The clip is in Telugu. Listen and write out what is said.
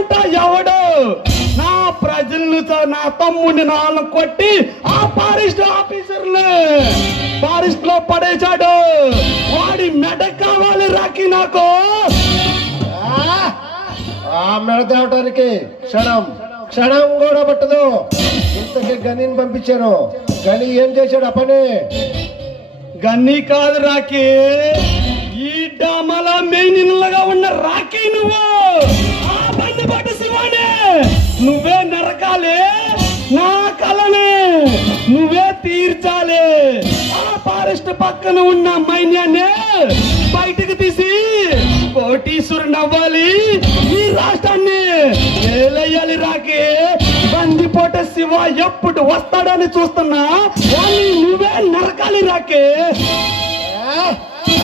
అంట ఎవడు నా ప్రజలను నా తమ్ముడిని నాన్న కొట్టి ఆ ఫారెస్ట్ ఆఫీసర్ని ఫారెస్ట్ లో పడేశాడు. వాడి మెడ కావాలి రాకి నాకు. ఆ మెడ తేవటానికి క్షణం కూడా పట్టదు. ఇంతకి గనిని పంపించాను. గని ఏం చేశాడు ఆ పని? గన్ని కాదు రాకి, ఈ డామల మెయిన్గా ఉన్న రాకి నువ్వు. ఆ బందిపాటి శివానే నువ్వే నరకాలి, నా కలని నువ్వే తీర్చాలి. ఆ ఫారెస్ట్ పక్కన ఉన్న మైన్యాన్ని బయటకు తీసి కోటీశ్వరుని అవ్వాలి, ఈ రాష్ట్రాన్ని ఏలయ్యాలి రాకి. బందిపోట శివ ఎప్పుడు వస్తాడని చూస్తున్నా, నువ్వే నరకాలి రాకి.